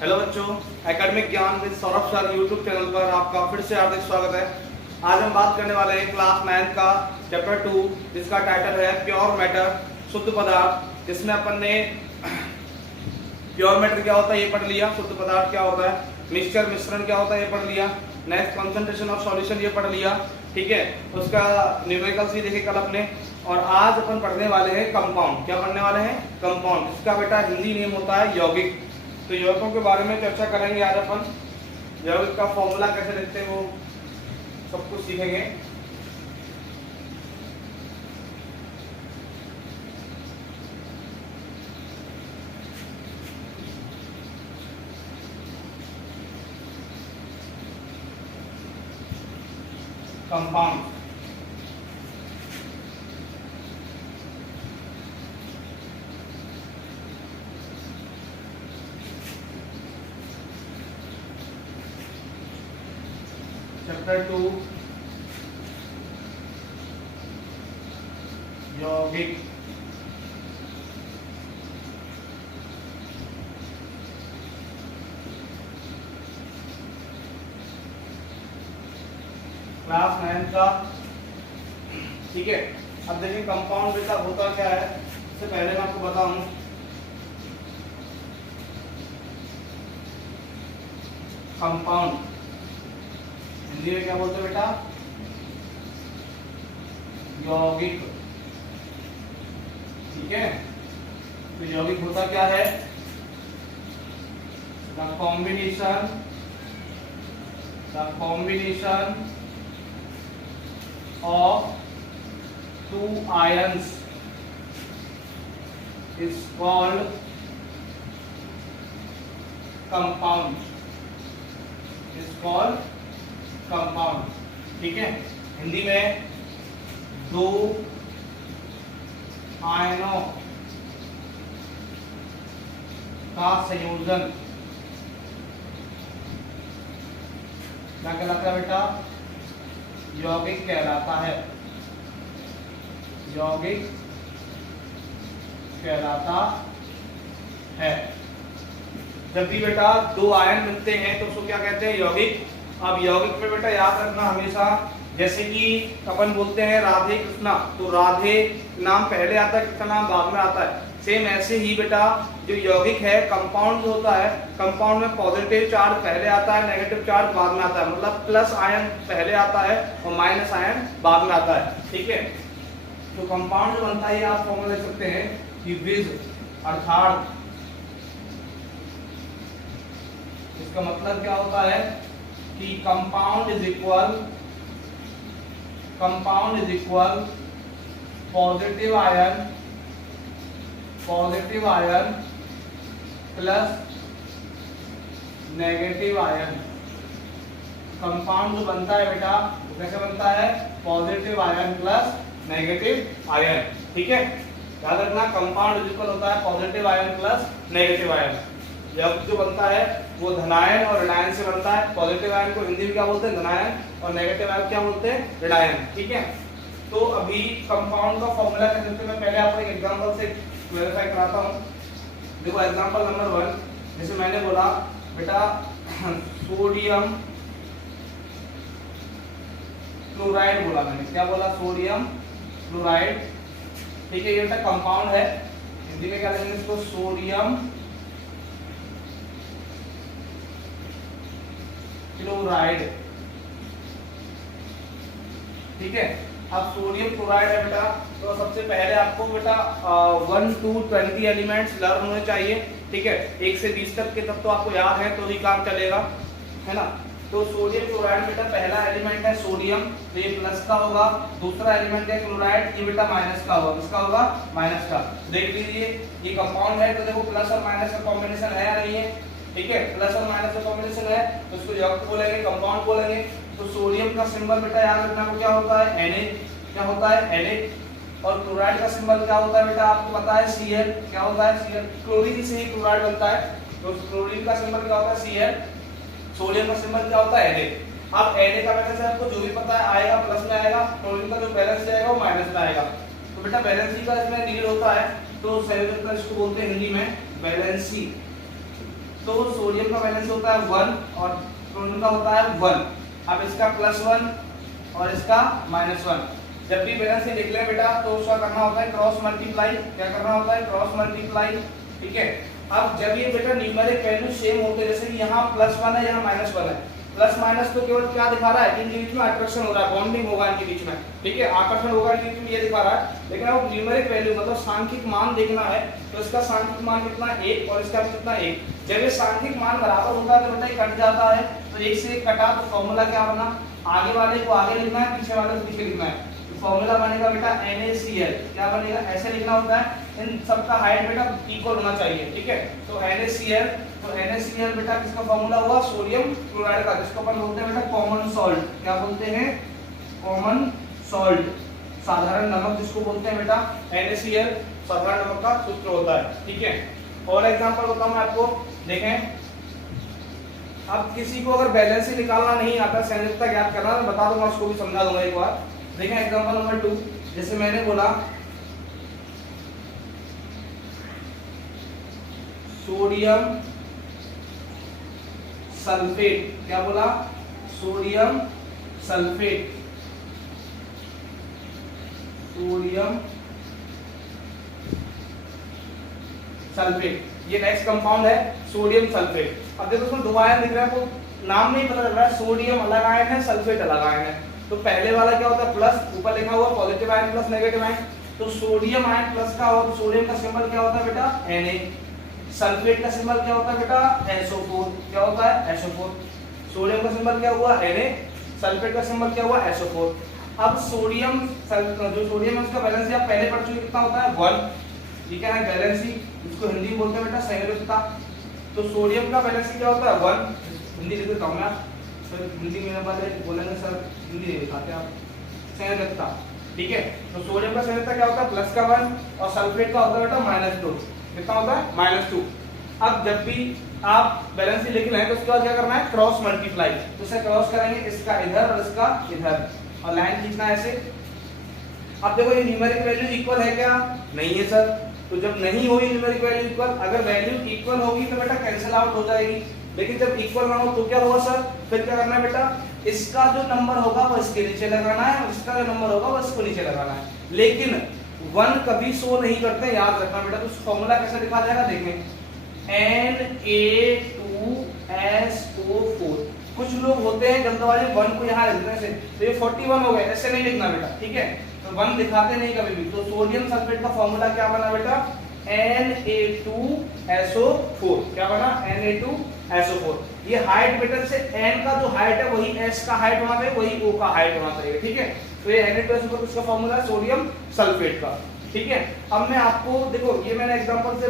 Hello बच्चों, academic ज्ञान with Saurabh sir YouTube channel पर आपका फिर से हार्दिक स्वागत है। आज हम बात करने वाले हैं क्लास 9 का चैप्टर 2, जिसका टाइटल है प्योर मैटर, शुद्ध पदार्थ। जिसमें अपन ने प्योर मैटर क्या होता है ये पढ़ लिया, शुद्ध पदार्थ क्या होता है, मिक्सचर मिश्रण क्या होता है ये पढ़ लिया, नेक्स्ट कंसंट्रेशन ऑफ सॉल्यूशन ये पढ़ लिया। ठीक है, उसका न्यूमेरिकल्स भी देखे कल अपने। और आज अपन पढ़ने वाले हैं कंपाउंड। क्या पढ़ने वाले हैं? कंपाउंड, जिसका बेटा हिंदी नेम होता है यौगिक। तो यौगिकों के बारे में चर्चा करेंगे आज अपन। यौगिक का फॉर्मूला कैसे लिखते हैं वो सब कुछ सीखेंगे। कंपाउंड चैप्टर 2 यौगिक। क्लास 9 का। ठीक है, अब देखिए कंपाउंड बेटा होता क्या है। इससे पहले मैं आपको बताऊं, कंपाउंड हिंदी में क्या बोलते हैं बेटा? यौगिक। ठीक है, तो यौगिक होता क्या है? The combination of two ions is called compound. ठीक है, हिंदी में दो आयनों का संयोजन क्या कहलाता है बेटा? यौगिक कहलाता है। यौगिक कहलाता है। जब भी बेटा दो आयन मिलते हैं तो उसको क्या कहते हैं? यौगिक। अब यौगिक में बेटा याद रखना हमेशा, जैसे कि अपन बोलते हैं राधे कृष्णा, तो राधे नाम पहले आता है, कृष्णा नाम बाद में आता है। सेम ऐसे ही बेटा जो यौगिक है, कंपाउंड जो होता है, कंपाउंड में पॉजिटिव चार्ज पहले आता है, नेगेटिव चार्ज बाद में आता है। मतलब प्लस आयन पहले आता है और माइनस आयन बाद में आता है। ठीक है, तो कंपाउंड जो बनता है आप फॉर्मूला लिख सकते हैं कि विज, अर्थात इसका मतलब क्या होता है कि compound is equal positive ion plus negative ion. Compound जो बनता है बेटा वो कैसे बनता है? Positive ion plus negative ion. ठीक है, याद रखना कंपाउंड इज इक्वल होता है positive ion plus negative ion. यौगिक जो बनता है वो धनायन और ऋणायन से बनता है। पॉजिटिव आयन को हिंदी में क्या बोलते हैं? धनायन। और नेगेटिव आयन क्या बोलते हैं? ऋणायन। ठीक है, तो अभी कंपाउंड का फॉर्मूला कैसे लिखते हैं मैं पहले आपको एक एग्जांपल से वेरीफाई कराता हूँ। देखो एग्जांपल नंबर 1, जैसे मैंने बोला बेटा सोडियम क्लोराइड बोला मैंने। क्या बोला? Sodium chloride. ठीक है, ये बेटा कंपाउंड है। हिंदी में क्या लिखेंगे इसको? Sodium chloride. ठीक है, अब सोडियम क्लोराइड है बेटा, तो सबसे पहले आपको बेटा 1 to 20 एलिमेंट्स लर्न होने चाहिए। ठीक है, 1 से 20 तक के तब तो आपको याद है तो ही काम चलेगा, है ना। तो सोडियम क्लोराइड बेटा पहला एलिमेंट है सोडियम, तो ये प्लस का होगा। दूसरा एलिमेंट है क्लोराइड, ये बेटा माइनस का होगा। किसका होगा? माइनस का। देख लीजिए ये कंपाउंड है, तो देखो प्लस और माइनस का कॉम्बिनेशन है या नहीं है? ठीक है, प्लस और माइनस का कॉम्बिनेशन है, तो इसको यौगिक बोलेंगे, कंपाउंड बोलेंगे। तो सोडियम का सिंबल बेटा याद रखना को क्या होता है? Na। क्या होता है? Na। और क्लोराइड का सिंबल क्या होता है बेटा? आपको पता है Cl। क्या होता है? Cl। क्लोरीन से ही क्लोराइड बनता है, तो क्लोरीन का सिंबल क्या होता है? Cl। सोडियम का सिंबल क्या होता है? Na। अब Na का वैल्यू आपको जो भी पता है आएगा प्लस में आएगा, क्लोरीन का जो बैलेंस जाएगा वो माइनस में आएगा। तो बेटा बैलेंसी का इसमें नीड होता है, तो सेलेक्ट इसको बोलते हैं हिंदी में बैलेंसी। तो सोडियम का वैलेंसी होता है 1 और क्लोरीन का होता है 1। अब इसका +1 और इसका -1, जब भी वैलेंसी लिख ले बेटा तो उसका करना होता है क्रॉस मल्टीप्लाई। क्या करना होता है? Cross multiply. ठीक है, अब जब ये बेटा न्यूमेरिक वैल्यू सेम होते हैं, जैसे कि यहाँ +1 है, यहाँ -1 है, प्लस माइनस तो केवल क्या दिखा रहा है कि इनके बीच में अट्रैक्शन हो रहा है, बॉन्डिंग होगा इनके बीच में। ठीक है, आकर्षण होगा इनके बीच में, ये दिखा रहा है। लेकिन अब न्यूमेरिक वैल्यू मतलब सांख्यिक मान देखना है, तो इसका सांख्यिक मान कितना 1 और इसका कितना 1। जब ये सांख्यिक मान बराबर होता है तो बेटा ये कट जाता है, तो 1 से 1 कटा तो फॉर्मूला क्या बना? आगे वाले को आगे लिखना है, पीछे वाले को पीछे लिखना है। तो फॉर्मूला बनेगा बेटा NaCl। क्या बनेगा? ऐसे लिखना होता है, इन सबका हाइट बेटा इक्वल होना चाहिए। ठीक है, तो NaCl, तो NaCl बेटा किसका फॉर्मूला हुआ? सोडियम क्लोराइड का, जिसको अपन बोलते हैं बेटा कॉमन सॉल्ट। क्या बोलते हैं? कॉमन सॉल्ट, साधारण नमक जिसको बोलते हैं बेटा। NaCl साधारण नमक का सूत्र होता है। ठीक है, और एग्जांपल बताऊं मैं आपको, देखें। अब किसी को अगर बैलेंस निकालना नहीं आता, संयुक्ता ज्ञात करना, मैं बता दूंगा, उसको भी समझा दूंगा एक बार। देखें एग्जांपल नंबर 2, जैसे मैंने बोला सोडियम सल्फेट। क्या बोला? सोडियम सल्फेट, सोडियम सल्फेट, ये नेक्स्ट कंपाउंड है सोडियम सल्फेट। अब देखो उसमें 2 आयन दिख रहा है, तो नाम नहीं पता चल रहा है, सोडियम अलग आयन है, सल्फेट अलग आयन है। तो पहले वाला क्या होता है? प्लस, ऊपर लिखा हुआ positive ion plus negative ion, तो सोडियम आयन प्लस का हो तो सोडियम का सिंबल क्या होता है बेटा? Na। सल्फेट का सिंबल क्या होता है बेटा? SO4। क्या होता है? SO4। सोडियम का सिंबल क्या हुआ? Na, सल्फेट का सिंबल क्या हुआ? SO4। अब सोडियम जो सोडियम है उसका बैलेंस आप पहले पढ़ चुके, कितना होता है? 1। ठीक है ना, बैलेंसी, इसको हिंदी में बोलते हैं बेटा संयोजकता। तो सोडियम का बैलेंसी क्या होता है? 1। हिंदी लिख देता हूं मैं, सर हिंदी में वाले बोलेंगे सर हिंदी दिखाते हैं आप, संयोजकता। ठीक है, तो सोडियम का संयोजकता क्या होता है? प्लस का 1 और सल्फेट का होता है बेटा -2। कितना होता है? -2। अब जब भी आप बैलेंसी लिख रहे हैं तो उसके बाद क्या करना है? Cross multiply. तो इसे क्रॉस करेंगे, इसका इधर और इसका इधर, और लाइन खींचना है ऐसे। अब देखो ये न्यूमेरिक वैल्यू इक्वल है क्या? नहीं है सर। तो जब नहीं हुई न्यूमेरिक वैल्यू इक्वल, अगर वैल्यू इक्वल होगी तो बेटा कैंसिल आउट हो जाएगी, लेकिन जब इक्वल ना हो तो क्या होगा सर? फिर क्या करना है बेटा? इसका जो नंबर होगा वो इसके नीचे लगाना है, और इसका जो नंबर होगा वो इसको नीचे लगाना है। लेकिन 1 कभी शो नहीं करते, याद रखना बेटा। तो फॉर्मूला कैसे लिखा जाएगा? देखें, Na2SO4। कुछ लोग होते हैं जल्दबाजी 1 को यहाँ लिखने से, तो ये 41 हो गए, ऐसे नहीं लिखना बेटा। ठीक है, तो 1 दिखाते नहीं कभी भी। तो सोडियम सल्फेट का फॉर्मूला क्या बना बेटा? Na2SO4। क्या बना? Na2SO4। ये हाइट बेटा से N का जो हाइट है वही S का हाइट होना चाहिए, वही O का हाइट होना चाहिए। ठीक है, तो ये Na2SO4 इसका फॉर्मूला है सोडियम सल्फेट का। ठीक है, अब मैं आपको देखो, ये मैंने एग्जांपल से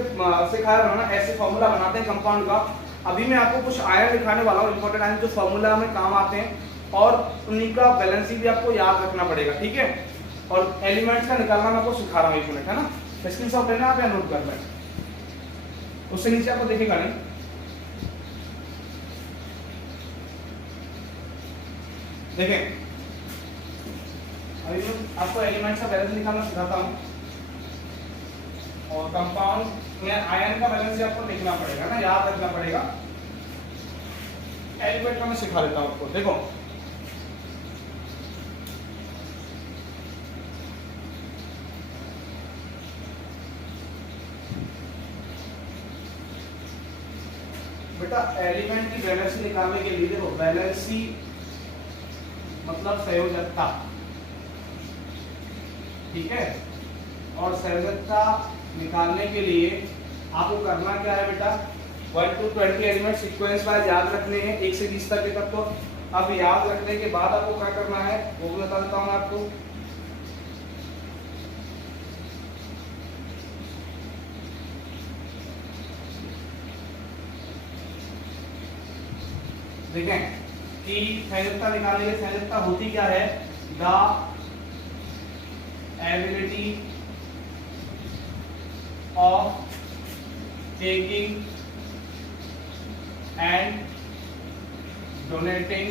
सिखाया था ना, ऐसे फॉर्मूला बनाते हैं कंपाउंड का। अभी मैं आपको कुछ आयन दिखाने वाला हूँ, इंपॉर्टेंट आयन जो फॉर्मूला में काम आते हैं, और उन्हीं का बैलेंसी भी आपको याद रखना पड़ेगा। ठीक है, और एलिमेंट्स का निकालना मैं आपको सिखा रहा हूँ, 1 मिनट, है ना। स्क्रीनशॉट लेना आप या नोट करना है, उससे नीचे आपको देखेगा नहीं। देखें, अभी मैं आपको एलिमेंट्स का बैलेंस निकालना सिखाता हूँ, और कंपाउंड में आयन का बैलेंस आपको लिखना पड़ेगा ना, याद रखना पड़ेगा। एलिमेंट का मैं सिखा देता हूँ आपको। देखो, बेटा एलिमेंट की बैलेंसी निकालने के लिए देखो, बैलेंसी मतलब संयोजकता। ठीक है, और संयोजकता निकालने के लिए आपको करना क्या है बेटा? 1 to 20 एलिमेंट सीक्वेंस वाइज याद रखने हैं, 1 से 20 तक के तत्व। अब याद रखने के बाद आपको क्या करना है वो भी बता देता हूं मैं आपको। देखें कि संयोजकता निकालने के लिए संयोजकता होती क्या है? The ability of taking and donating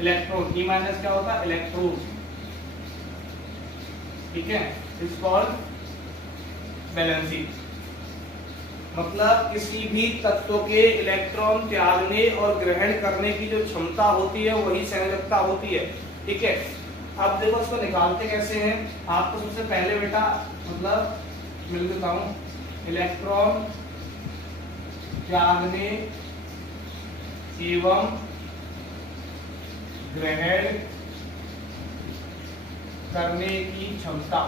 electron। E minus क्या होता है? इलेक्ट्रॉन। ठीक है, इज कॉल्ड बैलेंसी। मतलब किसी भी तत्व के इलेक्ट्रॉन त्यागने और ग्रहण करने की जो क्षमता होती है वही संयोजकता होती है। ठीक है, अब देखो इसको निकालते कैसे हैं। आपको सबसे पहले बेटा मतलब मिल देता हूं, इलेक्ट्रॉन त्यागने एवं ग्रहण करने की क्षमता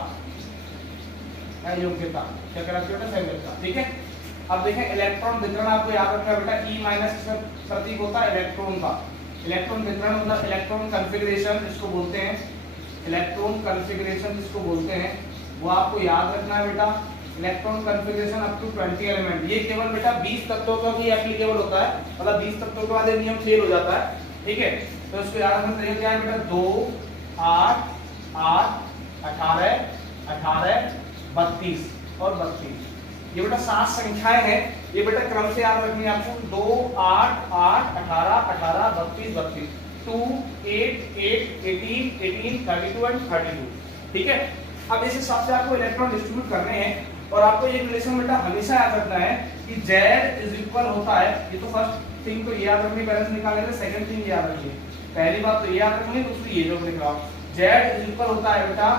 है योग्यता, क्या कराती है बेटा, संयोजकता। ठीक है, अब देखें इलेक्ट्रॉन वितरण आपको याद रखना है बेटा, E माइनस प्रतीक होता है इलेक्ट्रॉन का। इलेक्ट्रॉन वितरण मतलब इलेक्ट्रॉन कॉन्फ़िगरेशन जिसको बोलते हैं, इलेक्ट्रॉन कॉन्फ़िगरेशन जिसको बोलते हैं वो आपको याद रखना है बेटा। Electron configuration up to 20 element, ये केवल बेटा 20 तत्वों का ही एप्लीकेबल होता है, मतलब 20 तत्वों के बाद ये नियम फेल हो जाता है। ठीक है, तो इसको याद रखना तरीका क्या है बेटा, 2 8 8 18 18 32 और 32, ये बेटा 7 संख्याएं हैं। ये बेटा क्रम से याद रखनी है आपको, 2 8 8 18 18 32 32, 2 8 8 18 18 32 एंड 32। ठीक है, अब इस हिसाब से आपको इलेक्ट्रॉन डिस्ट्रीब्यूट करने हैं और आपको ये रिलेशन बेटा हमेशा याद रखना है कि Z इज इक्वल होता है, ये तो फर्स्ट थिंग तो ये याद रखनी, बैलेंस निकालने के सेकंड थिंग याद रखिए, पहली बात तो ये याद रखनी, दूसरी ये जो लिख रहा हूं, Z इज इक्वल होता है बेटा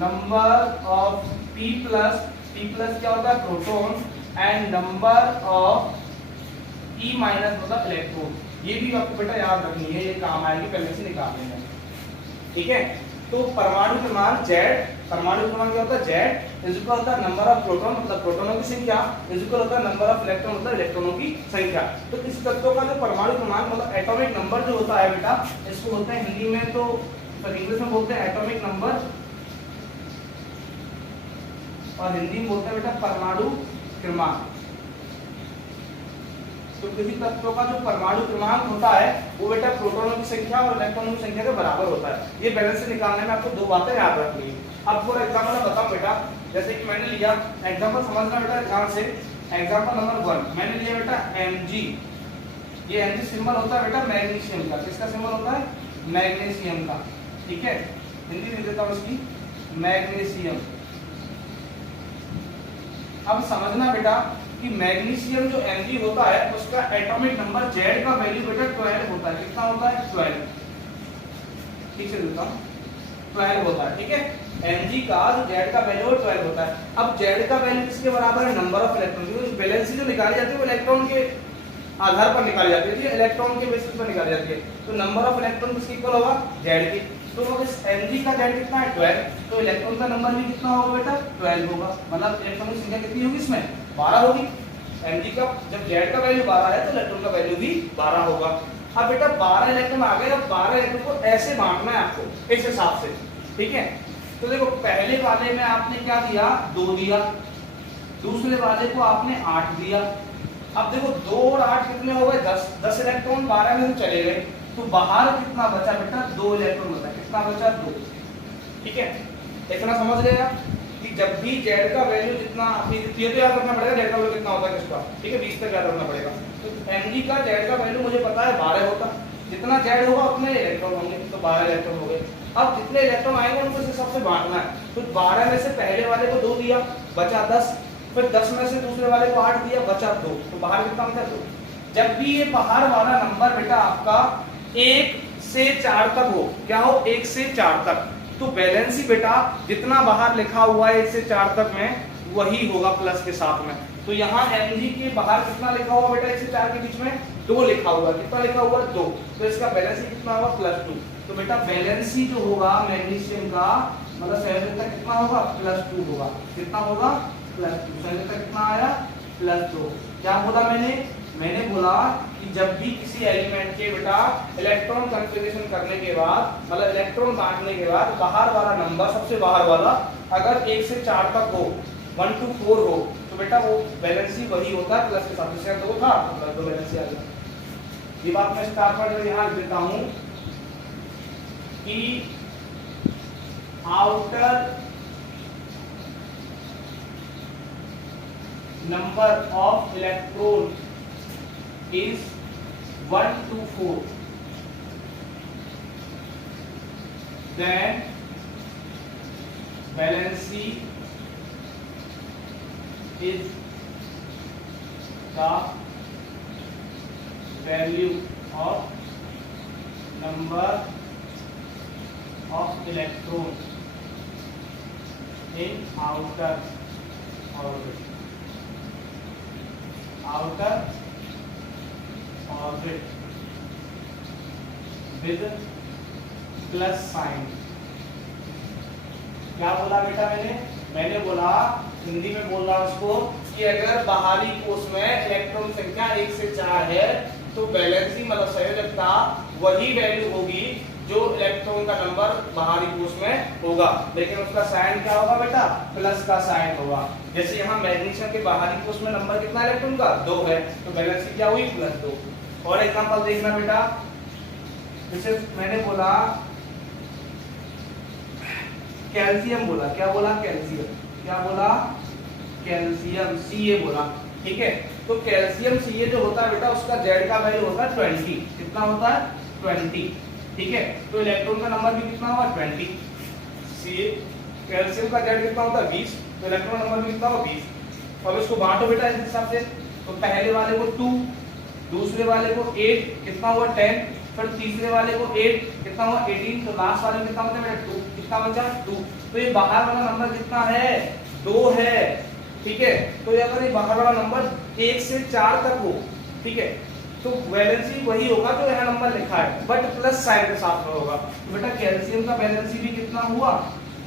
नंबर ऑफ P प्लस क्या होता है proton and number of E minus मतलब इलेक्ट्रॉन। ये भी आपको बेटा याद रखनी है, ये काम आएगी पहले से निकालने में। ठीक है, तो परमाणु क्रमांक Z, परमाणु क्रमांक क्या होता है Z इज इक्वल होता है नंबर ऑफ प्रोटॉन मतलब प्रोटॉनों की संख्या इज इक्वल होता है नंबर ऑफ इलेक्ट्रॉन मतलब इलेक्ट्रॉनों की संख्या। तो इस तत्व का जो परमाणु क्रमांक मतलब एटॉमिक नंबर जो होता है बेटा, इसको बोलते हैं हिंदी में तो इंग्लिश में बोलते हैं एटॉमिक नंबर और हिंदी में बोलते हैं बेटा परमाणु क्रमांक। तो किसी तत्व का जो परमाणु क्रमांक होता है वो बेटा प्रोटॉनों की संख्या और इलेक्ट्रॉनों की संख्या के बराबर होता है। ये बैलेंस से निकालने में आपको दो बातें याद रखनी है। अब फॉर एग्जांपल बताऊं बेटा, जैसे कि मैंने लिया एग्जांपल समझना बेटा ध्यान से। एग्जांपल नंबर 1 मैंने लिया बेटा Mg, ये Mg सिंबल होता है बेटा मैग्नीशियम का। किसका सिंबल होता है? मैग्नीशियम का। ठीक है, हिंदी लिख देता हूं इसकी, मैग्नीशियम। अब समझना बेटा कि मैग्नीशियम जो Mg होता है उसका एटॉमिक नंबर Z का वैल्यू बेटा 12 होता है। कितना होता है? 12। ठीक से देता हूं, 12 होता है। ठीक है, Mg का जो Z का वैल्यू 12 होता है। अब Z का वैल्यू किसके बराबर है? Number of electron. क्योंकि वैलेंसी जो निकाली जाती है वो इलेक्ट्रॉन के आधार पर निकाली जाती है, इलेक्ट्रॉन के बेसिस पर निकाली जाती है। तो नंबर ऑफ इलेक्ट्रॉन किसके इक्वल होगा? Z के। तो इस Mg का Z कितना है? 12। तो इलेक्ट्रॉन का नंबर भी कितना होगा बेटा? 12 होगा। मतलब इलेक्ट्रॉन की संख्या कितनी होगी इसमें? 12 होगी। Mg का जब Z का वैल्यू 12 है तो इलेक्ट्रॉन का वैल्यू भी 12 होगा। अब बेटा 12 इलेक्ट्रॉन आ गए, अब 12 इलेक्ट्रॉन को ऐसे बांटना है आपको इस हिसाब से। ठीक है, तो देखो पहले वाले में आपने क्या दिया? 2 दिया, दूसरे वाले को आपने 8 दिया। अब देखो 2 और 8 कितने हो गए? 10। 10 इलेक्ट्रॉन 12 में से चले गए, तो बाहर कितना बचा बेटा? 2 इलेक्ट्रॉन बचा। कितना बचा? 2। ठीक है, इतना समझ गए आप कि जब भी Z का वैल्यू जितना, ये तो याद रखना पड़ेगा Z का वैल्यू कितना होता है किसका। ठीक है, 20 तक याद रखना पड़ेगा। तो Mg का Z का वैल्यू मुझे पता है 12 होता, जितना Z होगा उतने इलेक्ट्रॉन होंगे, तो 12 इलेक्ट्रॉन हो गए। अब जितने इलेक्ट्रॉन आएंगे उनको इस हिसाब से बांटना है। तो 12 में से पहले वाले को 2 दिया, बचा 10। फिर 10 में से दूसरे वाले को 8 दिया, बचा 2। तो बाहर कितना बचा? 2। जब भी ये बाहर वाला नंबर बेटा आपका 1 से 4 तक हो, क्या हो? 1 से 4 तक, तो बैलेंस ही बेटा जितना बाहर लिखा हुआ है 1 से 4 तक में वही होगा प्लस के साथ में। तो यहाँ Mg के बाहर कितना लिखा हुआ बेटा? 1 से 4 के बीच में 2 लिखा हुआ। कितना लिखा हुआ? 2। तो इसका बैलेंस ही कितना होगा? +2। तो बेटा बैलेंस ही जो होगा मैग्नीशियम का मतलब संयोजकता कितना होगा? +2 होगा। कितना होगा? +2। संयोजकता कितना आया? +2। क्या बोला मैंने बोला कि जब भी किसी एलिमेंट के बेटा इलेक्ट्रॉन कॉन्फ़िगरेशन करने के बाद मतलब इलेक्ट्रॉन बांटने के बाद बाहर वाला नंबर, सबसे बाहर वाला अगर 1 से 4 तक हो, 1 to 4 हो, तो बेटा वो बैलेंस ही वही होता है प्लस के साथ। जैसे 2 था तो बैलेंस ही आ गया। ये बात मैं स्टार पर जो यहाँ लिख देता हूँ कि outer number of electron is 1 to 4, then valency is the value of number of electron in outer orbit, outer orbit with plus sign. क्या बोला बेटा मैंने बोला हिंदी में बोल रहा हूं उसको कि अगर बाहरी कोश में इलेक्ट्रॉन संख्या 1 से 4 है तो बैलेंसी मतलब संयोजकता वही वैल्यू होगी जो इलेक्ट्रॉन का नंबर बाहरी कोश में होगा, लेकिन उसका साइन क्या होगा बेटा, प्लस का साइन होगा। जैसे यहाँ मैग्नीशियम के बाहरी कोश में नंबर कितना इलेक्ट्रॉन का 2 है, तो बैलेंसी क्या हुई +2। और एग्जांपल देखना बेटा, जैसे मैंने बोला कैल्शियम, बोला क्या बोला कैल्शियम, क्या बोला कैल्शियम Ca बोला, ठीक है। तो कैल्शियम Ca जो होता है बेटा उसका Z का वैल्यू होता है 20, कितना होता है 20, ठीक है। तो इलेक्ट्रॉन का नंबर भी कितना होगा 20। Ca कैल्शियम का Z कितना होता है 20, तो इलेक्ट्रॉन नंबर भी कितना होगा 20। अब इसको बांटो बेटा इस हिसाब से, तो पहले वाले को 2, दूसरे वाले को 8, कितना हुआ 10, फिर तीसरे वाले को 8, कितना हुआ 18, तो लास्ट वाले में कितना होता है बेटा 2, कितना बचा 2। तो ये बाहर वाला नंबर कितना है 2 है, ठीक है। तो अगर ये बाहर वाला नंबर 1 से 4 तक हो, ठीक है, तो वैलेंसी वही होगा जो यहाँ नंबर लिखा है, बट प्लस साइन के साथ में होगा। तो बेटा कैल्शियम का वैलेंसी भी कितना हुआ,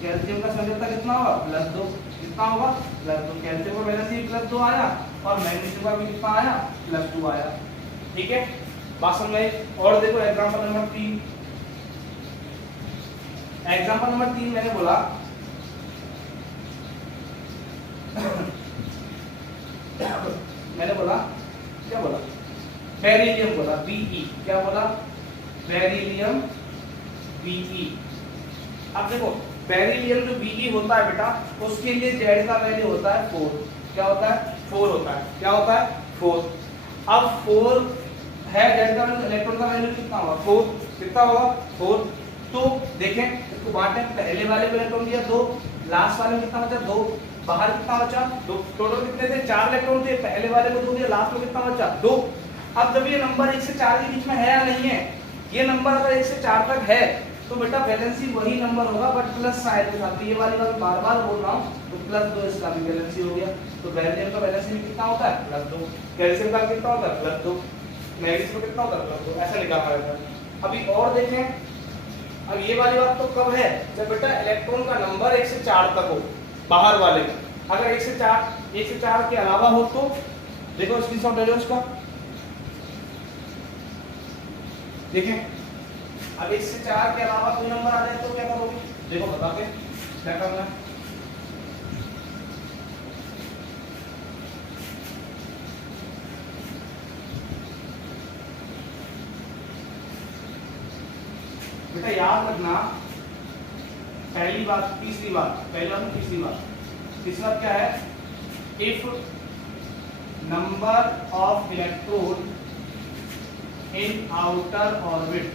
कैल्शियम का संयोजकता कितना होगा +2, कितना होगा +2। कैल्शियम का वैलेंसी +2 आया और मैग्नीशियम का भी कितना आया +2 आया, ठीक है। बात समझ में। और देखो एग्जांपल नंबर 3, एग्जांपल नंबर 3 मैंने बोला क्या बोला बेरिलियम बोला Be, क्या बोला बेरिलियम Be। अब देखो बेरिलियम जो Be होता है बेटा उसके लिए Z का वैल्यू होता है 4, क्या होता है 4 होता है, क्या होता है 4। अब 4 है Z का वैल्यू, इलेक्ट्रॉन का वैल्यू कितना होगा 4, कितना होगा 4। तो देखें इसको बांटें, पहले वाले को इलेक्ट्रॉन दिया 2, लास्ट वाले में कितना बचा 2, बाहर कितना बचा 2, टोटल कितने थे 4 इलेक्ट्रॉन थे, पहले वाले को 2 दिया, लास्ट में कितना बचा 2। अब जब ये नंबर 1 से 4 के बीच में है या नहीं है, ये नंबर अगर 1 से 4 तक है तो बेटा बैलेंसी वही नंबर होगा बट प्लस साइन के साथ। ये वाली बात बार बार बोल रहा हूँ, तो +2 इसका भी बैलेंसी हो गया। तो बेरिलियम का बैलेंसी भी कितना होता है +2, कैल्शियम का कितना होता है +2, मैग्नीशियम का कितना होता है +2, ऐसा लिखा हुआ है। अभी और देखें, अब ये वाली बात तो कब है जब बेटा इलेक्ट्रॉन का नंबर 1 से 4 तक हो बाहर वाले में। अगर 1 से 4 के अलावा हो तो देखो स्क्रीनशॉट ले लो उसका, देखें अब 1 से 4 के अलावा कोई नंबर आ जाए तो क्या करोगे, देखो बताते क्या करना है। बेटा याद रखना पहली बात तीसरी बात, पहली बात तीसरी बात, तीसरी बात क्या है, if number of electron in outer orbit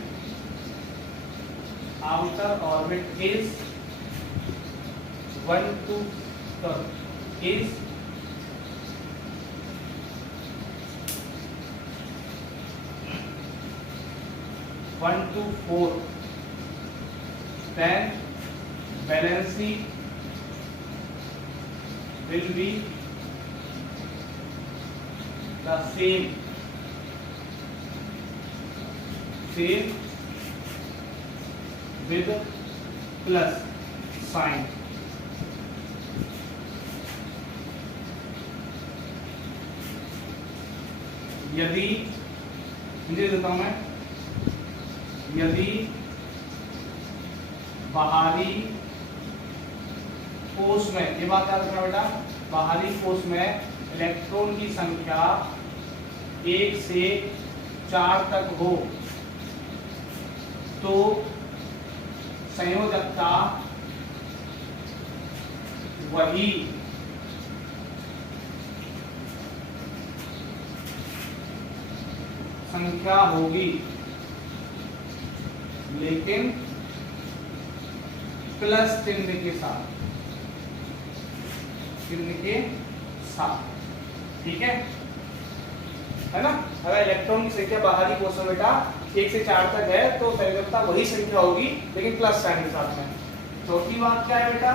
is 1 to 4, then valency will be the same with plus sign। यदि हिंदी देता हूं मैं, यदि बाहरी कोश में, ये बात याद रखना बेटा, बाहरी कोश में इलेक्ट्रॉन की संख्या 1 से 4 तक हो तो संयोजकता वही संख्या होगी लेकिन प्लस चिन्ह के साथ, ठीक है। है ना। अगर इलेक्ट्रॉन की संख्या बाहरी कोश में बेटा 1 से 4 तक है तो संयोजकता वही संख्या होगी लेकिन प्लस साइन के साथ में। चौथी बात क्या है बेटा,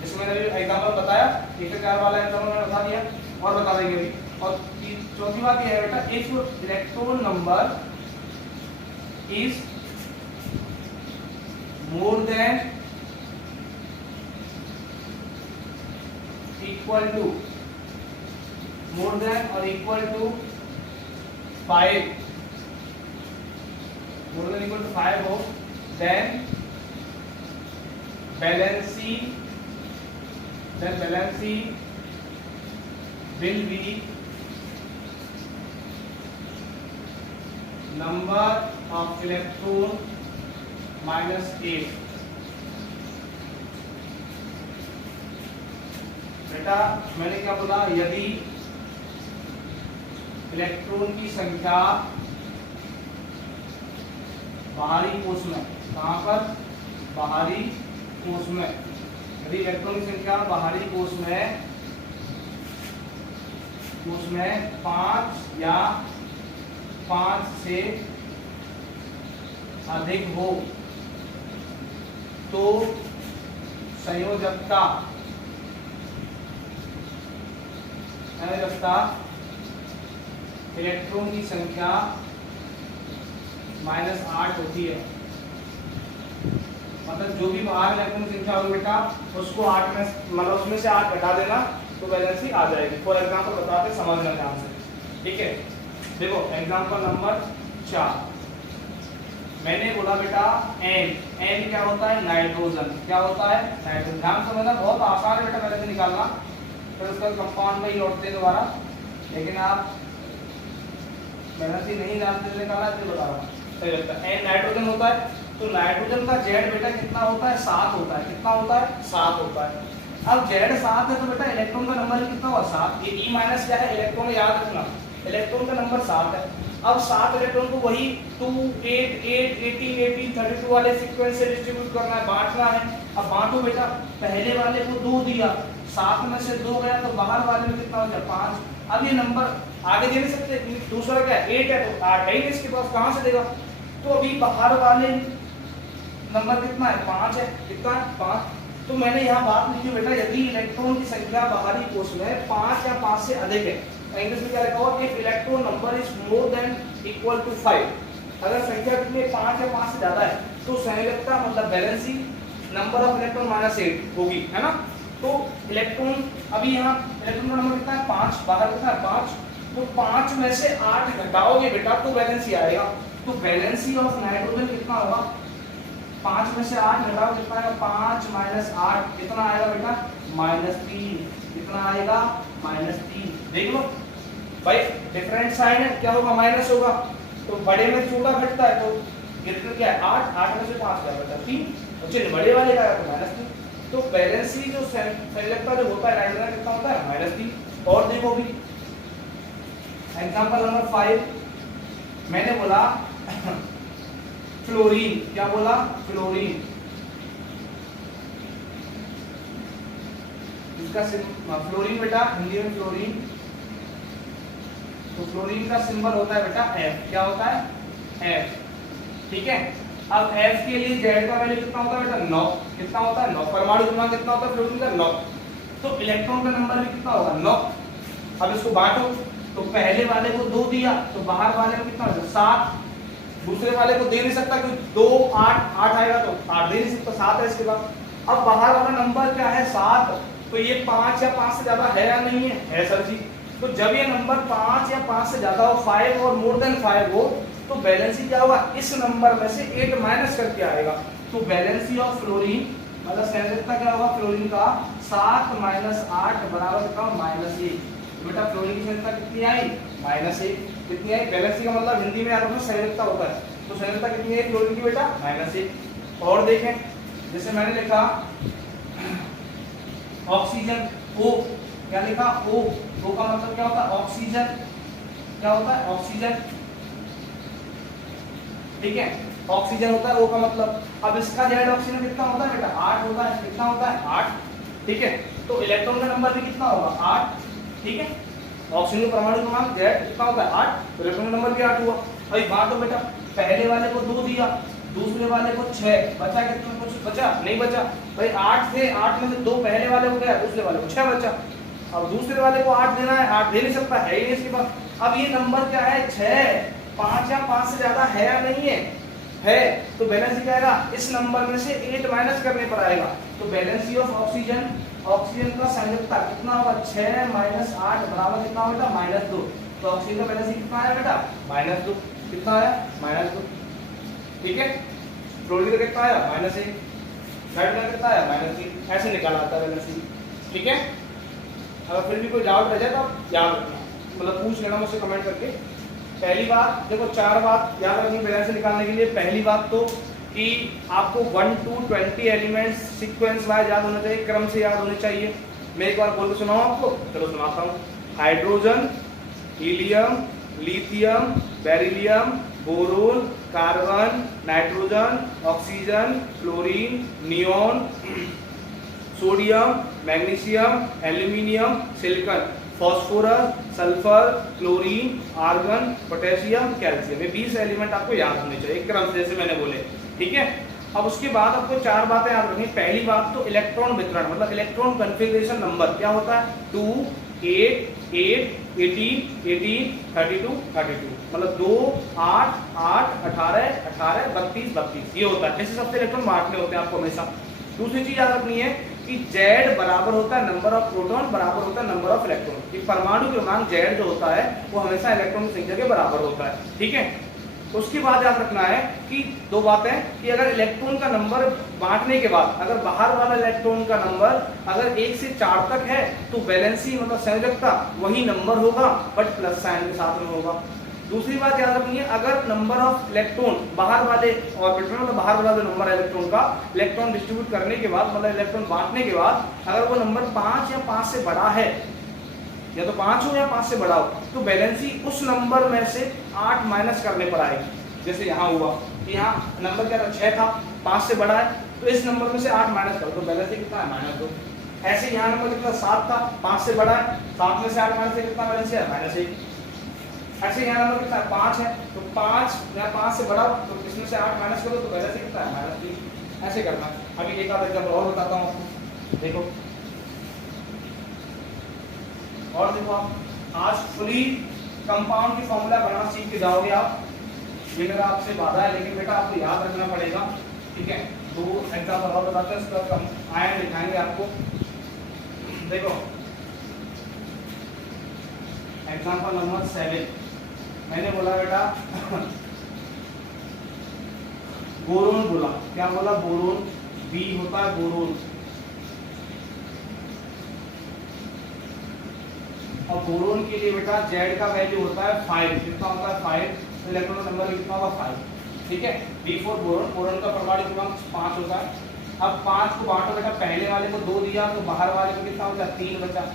जैसे मैंने अभी एग्जांपल बताया 1 से 4 वाला एग्जांपल मैंने बता दिया और बता देंगे भी। और चौथी बात यह है बेटा, if electron number is more than equal to more than or equal to 5, more than equal to 5 हो, then valency will be number of electron minus 8। बेटा मैंने क्या बोला, यदि इलेक्ट्रॉन की संख्या बाहरी कोश में, कहां पर, बाहरी कोश में, यदि इलेक्ट्रॉन की संख्या बाहरी कोश में 5 या 5 से अधिक हो तो संयोजकता इलेक्ट्रॉन की संख्या -8 होती है। मतलब जो भी बाहर इलेक्ट्रॉन की संख्या होगी बेटा उसको 8 में, मतलब उसमें से 8 घटा देना तो वैलेंसी आ जाएगी। फॉर एग्जांपल बताते समझना ध्यान से, ठीक है। देखो एग्जांपल नंबर 4 मैंने बोला बेटा N क्या होता है, नाइट्रोजन। क्या होता है, नाइट्रोजन। ध्यान समझना, बहुत आसान है बेटा वैलेंसी निकालना, फिर उसका कंपाउंड में ही लौटते हैं दोबारा, लेकिन आप वैलेंसी नहीं जानते निकाला तो बता रहा हूँ, सही लगता है। N नाइट्रोजन होता है तो नाइट्रोजन का Z बेटा कितना होता है, 7 होता है। कितना होता है, 7 होता है। अब Z 7 है तो बेटा इलेक्ट्रॉन का नंबर कितना हुआ, 7। ये E माइनस क्या है, इलेक्ट्रॉन, याद रखना इलेक्ट्रॉन का नंबर 7 है। अब 7 इलेक्ट्रॉन को वही 2 8 8 18 18 32 वाले सीक्वेंस से डिस्ट्रीब्यूट करना है, बांटना है। अब बांटो बेटा, पहले वाले को 2 दिया, 7 में से 2 गया तो बाहर वाले में कितना हो गया, 5। अब ये नंबर आगे दे नहीं सकते, दूसरा क्या है, 8 है तो 8 है ही इसके पास, कहां से देगा। तो अभी बाहर वाले नंबर कितना है, 5 है। कितना है, 5। तो मैंने यहाँ बात लिखी बेटा, यदि इलेक्ट्रॉन की संख्या बाहरी कोश में 5 या 5 से अधिक है, इंग्लिश में क्या लिखा हुआ, if electron number is more than equal to 5। अगर संख्या कितनी 5 या 5 से ज्यादा है तो संयोजकता मतलब वैलेंसी नंबर ऑफ इलेक्ट्रॉन -8 होगी, है ना। तो इलेक्ट्रॉन, अभी यहाँ इलेक्ट्रॉन का नंबर कितना है, 5, बाहर कितना है, 5। तो 5 में से 8 घटाओगे बेटा तो वैलेंसी आएगा। तो वैलेंसी ऑफ नाइट्रोजन कितना होगा, 5 में से 8 घटाओ कितना आएगा, 5 - 8 कितना आएगा बेटा, -3। कितना आएगा, -3। देख लो भाई, डिफरेंट साइन है, क्या होगा, माइनस होगा। तो बड़े में छोटा घटता है तो कितना क्या है, 8। 8 में से 5 क्या बचा, 3। चलिए बड़े वाले का तो -3। तो वैलेंसी जो संयोजकता जो होता है नाइट्रोजन कितना होता है, -3। और देखो भी एग्जांपल नंबर 5 मैंने बोला फ्लोरीन। क्या बोला, फ्लोरीन। इसका फ्लोरीन बेटा हिंदी में फ्लोरीन, तो फ्लोरीन का सिंबल होता है बेटा F। क्या होता है, F, ठीक है। अब F के लिए Z का वैल्यू कितना होता है बेटा, 9। कितना होता है, 9। परमाणु क्रमांक कितना होता है फ्लोरीन का, 9। तो इलेक्ट्रॉन का नंबर भी कितना होगा, 9। अब इसको बांटो, तो पहले वाले को 2 दिया तो बाहर वाले को कितना होगा, 7। दूसरे वाले को दे नहीं सकता क्योंकि 2 8 8 आएगा तो 8 दे नहीं सकता, 7 है इसके बाद। अब बाहर वाला नंबर क्या है, 7। तो ये 5 या 5 से ज्यादा है या नहीं है सर जी। तो जब ये नंबर 5 या 5 से ज्यादा हो, 5 और मोर देन 5 हो, तो बैलेंसी क्या होगा, इस नंबर में से 8 माइनस करके आएगा। तो बैलेंसी ऑफ फ्लोरीन मतलब संयोजकता क्या होगा फ्लोरीन का, 7 - 8 बराबर कितना, -1। बेटा फ्लोरीन की संयोजकता कितनी आई, -1। कितनी आई, बैलेंसी का मतलब हिंदी में याद रखना संयोजकता होता है। तो संयोजकता कितनी है फ्लोरीन की बेटा, -1। और देखें जैसे मैंने लिखा ऑक्सीजन, O। क्या लिखा, O। O का मतलब क्या होता है, ऑक्सीजन। क्या होता है, ऑक्सीजन, ठीक है। ऑक्सीजन होता है O का मतलब। अब इसका Z ऑक्सीजन कितना होता है बेटा, 8 होता है। कितना होता है, 8, ठीक है। तो इलेक्ट्रॉन का नंबर भी कितना होगा, 8, ठीक है। ऑक्सीजन का परमाणु क्रमांक Z कितना होता है 8, तो इलेक्ट्रॉन नंबर भी 8 हुआ। अभी बात हो बेटा, पहले वाले को 2 दिया, दूसरे वाले को 6, बचा कितना, कुछ बचा नहीं बचा भाई। 8 थे, 8 में से 2 पहले वाले को गया, दूसरे वाले को 6 बचा। अब दूसरे वाले को 8 देना है, 8 दे नहीं सकता है ही नहीं इसके पास। अब ये नंबर क्या है 6, 5 या 5 से ज्यादा है या नहीं है, तो बैलेंस क्या आएगा, इस नंबर में से 8 माइनस करने पर आएगा। तो बैलेंस ऑफ ऑक्सीजन, ऑक्सीजन का संयोजकता कितना होगा 6 माइनस 8 बराबर कितना होगा -2। तो ऑक्सीजन का बैलेंस कितना आया बेटा -2, कितना आया -2, ठीक है। फ्लोरीन का कितना आया -1, नाइट्रोजन का कितना आया -3, ऐसे निकाला आता है बैलेंस, ठीक है। अगर फिर भी कोई डाउट रह जाए तो आप याद रखना, मतलब पूछ लेना मुझसे कमेंट करके। पहली बात देखो, 4 बात याद रखनी बैलेंस निकालने के लिए। पहली बात तो कि आपको 1 to 20 एलिमेंट्स सीक्वेंस वाइज याद होना चाहिए, क्रम से याद होने चाहिए। मैं एक बार बोल के सुनाऊं आपको, चलो सुनाता हूँ। Hydrogen, helium, lithium, beryllium, boron, carbon, nitrogen, oxygen, chlorine, neon, sodium, magnesium, aluminium, silicon, phosphorus, sulphur, chlorine, argon, potassium, calcium, ये 20 एलिमेंट आपको याद होने चाहिए क्रम से, जैसे मैंने बोले, ठीक है। अब उसके बाद आपको 4 बातें याद रखनी। पहली बात तो इलेक्ट्रॉन वितरण, मतलब इलेक्ट्रॉन कॉन्फ़िगरेशन नंबर क्या होता है 2, 8, 8, 18, 18, 32, 32, मतलब 2, 8, 8, 18, 18, 32, 32 ये होता है। ऐसे सबसे इलेक्ट्रॉन बांटने होते हैं आपको हमेशा। दूसरी चीज याद रखनी है कि Z बराबर होता है नंबर ऑफ प्रोटॉन बराबर होता है नंबर ऑफ इलेक्ट्रॉन। कि परमाणु क्रमांक Z जो होता है वो हमेशा इलेक्ट्रॉन की संख्या के बराबर होता है, ठीक है। उसके बाद याद रखना है कि 2 बातें, कि अगर इलेक्ट्रॉन का नंबर बांटने के बाद अगर बाहर वाला इलेक्ट्रॉन का नंबर अगर 1 से 4 तक है तो बैलेंसी मतलब संयोजकता वही नंबर होगा बट प्लस साइन के साथ में होगा। दूसरी बात याद रखनी है, अगर नंबर ऑफ इलेक्ट्रॉन बाहर वाले ऑर्बिटल में, मतलब बाहर वाला जो नंबर है इलेक्ट्रॉन का, इलेक्ट्रॉन डिस्ट्रीब्यूट करने के बाद, मतलब इलेक्ट्रॉन बांटने के बाद अगर वो नंबर 5 या 5 से बड़ा है, या तो 5 हो या 5 से बड़ा हो, तो बैलेंसी उस नंबर में से 8 माइनस करने पर आएगी। जैसे यहाँ हुआ कि यहाँ नंबर क्या था 6 था, 5 से बड़ा है, तो इस नंबर में से 8 माइनस करो तो बैलेंसी कितना है -2। ऐसे यहाँ नंबर कितना 7 था, 5 से बड़ा है, 7 में से 8 माइनस कितना बैलेंस है -1। ऐसे यहाँ नंबर कितना 5 है, तो 5 या 5 से बड़ा तो इसमें से 8 माइनस करो तो बैलेंस कितना है -3। ऐसे करना। अभी एक आधा एग्जांपल और बताता हूँ आपको, देखो। और देखो आप आज फुली कंपाउंड की फॉर्मूला बनाना सीख के जाओगे आप, ये मेरा आपसे वादा है, लेकिन बेटा आपको याद रखना पड़ेगा, ठीक है। 2 एग्जांपल और बताते हैं, इसका आयन दिखाएंगे आपको। देखो एग्जांपल नंबर 7 मैंने बोला बेटा बोरोन बोला, क्या बोला बोरोन, बी होता है बोरोन, और बोरोन के लिए बेटा Z का वैल्यू होता है 5, कितना होता है 5, तो इलेक्ट्रॉन नंबर कितना होगा 5, ठीक है। B4 बोरोन, बोरोन का परमाणु क्रमांक 5 होता है। अब 5 को बांटो बेटा, पहले वाले को 2 दिया तो बाहर वाले को कितना होता है 3 बचा।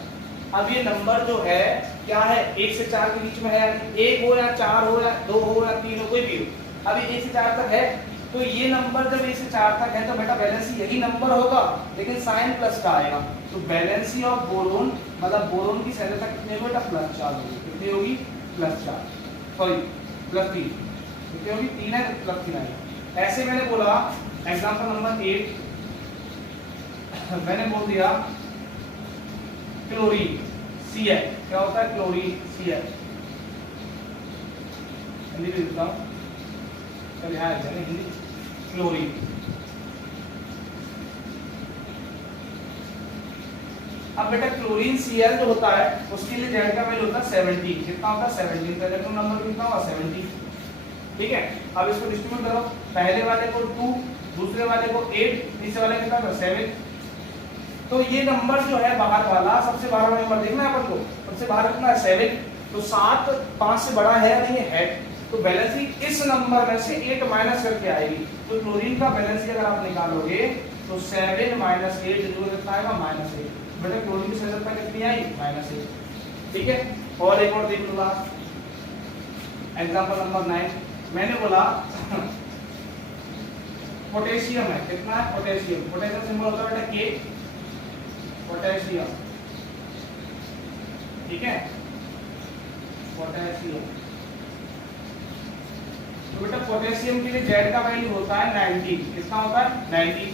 अब ये नंबर जो है क्या है 1 से 4 के बीच में है, 1 हो या 4 हो या 2 हो या 3 हो, कोई भी हो। अभी 1 से 4 तक है, तो ये नंबर जब 1 से 4 तक है तो बेटा बैलेंसी यही नंबर होगा, लेकिन साइन प्लस का आएगा। तो बैलेंसी ऑफ बोरोन, मतलब बोरोन की संख्या कितनी होगी बेटा +4 होगी। कितनी होगी +4, सॉरी +3, कितनी होगी 3 है तो +3 आएगा। ऐसे मैंने बोला एग्जांपल नंबर 8 मैंने बोल दिया क्लोरीन Cl, क्या होता है क्लोरीन Cl, हिंदी में लिखता हूँ, चलिए यहाँ हिंदी क्लोरीन। अब बेटा क्लोरीन Cl जो होता है उसके लिए Z का वैल्यू होता है 17, कितना होता है 17, तो इलेक्ट्रॉन नंबर कितना होगा 17, ठीक है। अब इसको डिस्ट्रीब्यूट करो, पहले वाले को 2, दूसरे वाले को 8, तीसरे वाले कितना होगा 7। तो ये नंबर जो है बाहर वाला, सबसे बाहर वाला नंबर देखना है अपन को, सबसे बाहर कितना है 7, तो 7 5 से बड़ा है या नहीं है, तो बैलेंसी इस नंबर में से 8 माइनस करके आएगी। तो क्लोरीन का बैलेंसी अगर आप निकालोगे तो 7 - 8 जो कितना आएगा -8। बेटा क्लोरीन की संरचना कितनी आई -8, ठीक है। और एक और देख लो लास्ट एग्जांपल नंबर 9 मैंने बोला पोटेशियम है, कितना है पोटेशियम, पोटेशियम सिंबल होता है बेटा K, पोटेशियम, ठीक है। पोटेशियम। तो बेटा पोटेशियम के लिए Z का वैल्यू होता है 19। कितना होता है 19।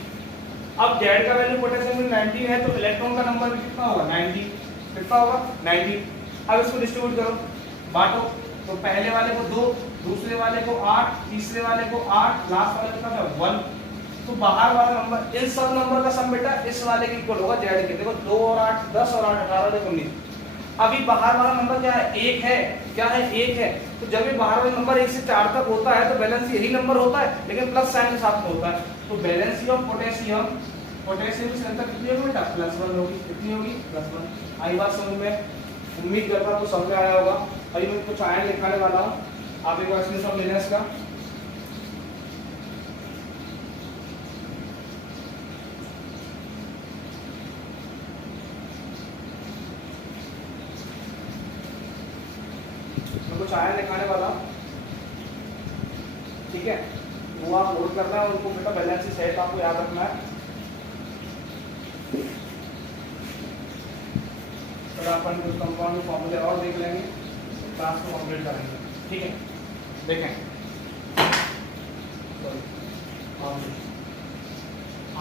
अब Z का वैल्यू पोटेशियम में 19 है तो इलेक्ट्रॉन का नंबर भी कितना होगा 90। कितना होगा 90। अब इसको डिस्ट्रीब्यूट करो, बांटो। तो पहले वाले को 2, दूसरे वाले को 8, तीसरे वाले को 8, लास्ट वाले को कितना 1। तो बाहर वाला नंबर, इन सब नंबर का सम बेटा इस वाले के इक्वल होगा Z के। देखो 2 और 8 10 और 8 18 देखो 19। अभी बाहर वाला नंबर क्या है 1 है, क्या है 1 है। तो जब भी बाहर वाला नंबर 1 से 4 तक होता है तो बैलेंस यही नंबर होता है, लेकिन प्लस साइन के साथ में होता है। तो बैलेंस ऑफ पोटेशियम, पोटेशियम की संख्या कितनी होगी बेटा +1 होगी। कितनी होगी +1। आई बात समझ में? उम्मीद करता हूं तो समझ में आया होगा। अभी मैं कुछ आयन लिखाने वाला हूं, आप एक बार स्क्रीनशॉट लेना इसका। मैं कुछ आयन लिखाने वाला हूं, ठीक है। वो आप नोट करना है, उनको बेटा बैलेंस सेट आपको याद रखना है। फिर अपन कुछ कंपाउंड फॉर्मूले और देख लेंगे, क्लास को कंप्लीट करेंगे, ठीक है। देखें